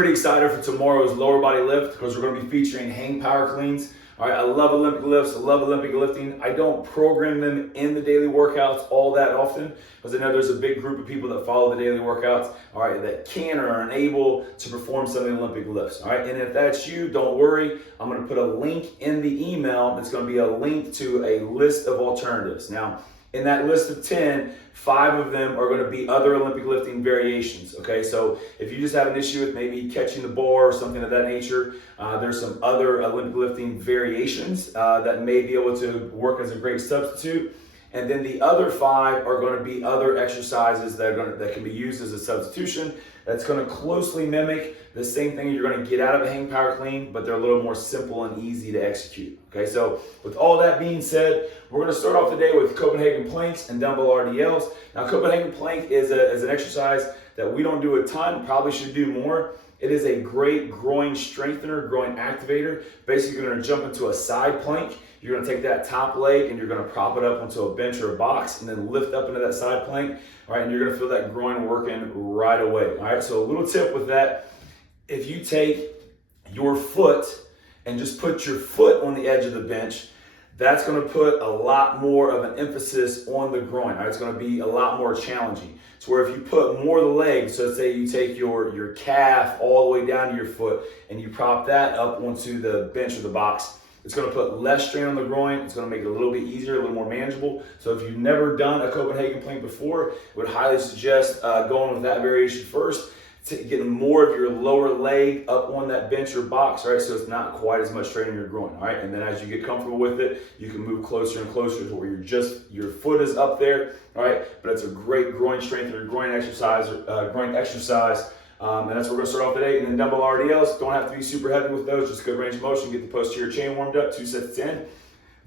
pretty excited for tomorrow's lower body lift because we're going to be featuring hang power cleans. All right, I love Olympic lifts. I love Olympic lifting. I don't program them in the daily workouts all that often because I know there's a big group of people that follow the daily workouts, all right, that can or are unable to perform some of the Olympic lifts. All right, and if that's you, don't worry. I'm going to put a link in the email. It's going to be a link to a list of alternatives. Now, in that list of 10, 5 of them are going to be other Olympic lifting variations, okay? So if you just have an issue with maybe catching the bar or something of that nature, there's some other Olympic lifting variations that may be able to work as a great substitute. And then the other 5 are going to be other exercises that can be used as a substitution. That's going to closely mimic the same thing you're going to get out of a hang power clean, but they're a little more simple and easy to execute. Okay, so with all that being said, we're going to start off the day with Copenhagen planks and dumbbell RDLs. Now, Copenhagen plank is an exercise that we don't do a ton, probably should do more. It is a great groin strengthener, groin activator. Basically, you're going to jump into a side plank. You're going to take that top leg and you're going to prop it up onto a bench or a box and then lift up into that side plank. All right, and you're going to feel that groin working right away. All right, so a little tip with that, if you take your foot and just put your foot on the edge of the bench, that's going to put a lot more of an emphasis on the groin. Right? It's going to be a lot more challenging. So where if you put more of the leg, so let's say you take your calf all the way down to your foot and you prop that up onto the bench or the box, it's going to put less strain on the groin. It's going to make it a little bit easier, a little more manageable. So if you've never done a Copenhagen plank before, I would highly suggest going with that variation first, getting more of your lower leg up on that bench or box, right? So it's not quite as much strain on your groin, all right? And then as you get comfortable with it, you can move closer and closer to where your foot is up there, all right? But it's a great groin strengthener, groin exercise. And that's where we're gonna start off today. And then dumbbell RDLs, don't have to be super heavy with those, just good range of motion, get the posterior chain warmed up, 2 sets of 10.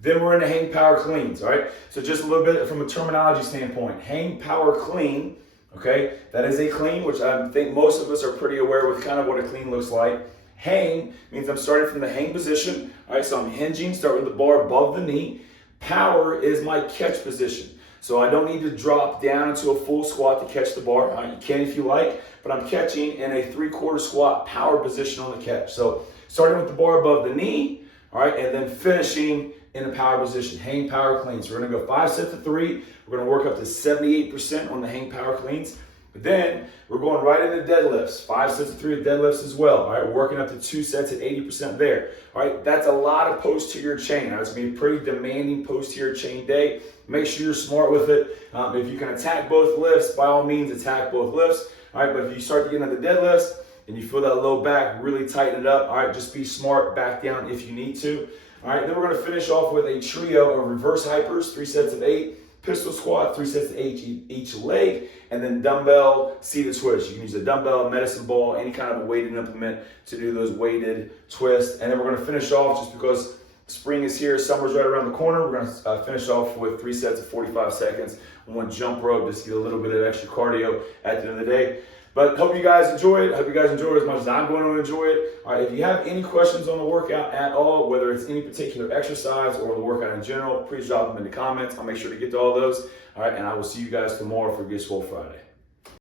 Then we're into hang power cleans, all right? So just a little bit from a terminology standpoint, hang power clean, okay? That is a clean, which I think most of us are pretty aware with kind of what a clean looks like. Hang means I'm starting from the hang position, all right? So I'm hinging, start with the bar above the knee. Power is my catch position. So I don't need to drop down into a full squat to catch the bar. Right? You can if you like, but I'm catching in a 3/4 squat power position on the catch. So starting with the bar above the knee, all right, and then finishing in a power position, hang power cleans. So we're gonna go 5 sets of 3. We're gonna work up to 78% on the hang power cleans. But then we're going right into deadlifts, 5 sets of 3 of deadlifts as well. All right, we're working up to 2 sets at 80% there. All right, that's a lot of posterior chain. All right, it's gonna be a pretty demanding posterior chain day. Make sure you're smart with it. If you can attack both lifts, by all means, attack both lifts. All right, but if you start to get into the deadlifts and you feel that low back, really tighten it up. All right, just be smart, back down if you need to. All right, then we're gonna finish off with a trio of reverse hypers, 3 sets of 8. Pistol squat, 3 sets of 8 each leg, and then dumbbell seated twist. You can use a dumbbell, medicine ball, any kind of a weighted implement to do those weighted twists. And then we're gonna finish off, just because spring is here, summer's right around the corner, we're gonna finish off with 3 sets of 45 seconds on one jump rope, just to get a little bit of extra cardio at the end of the day. But hope you guys enjoy it. Hope you guys enjoy it as much as I'm going to enjoy it. All right, if you have any questions on the workout at all, whether it's any particular exercise or the workout in general, please drop them in the comments. I'll make sure to get to all those. All right, and I will see you guys tomorrow for Get Swole Friday.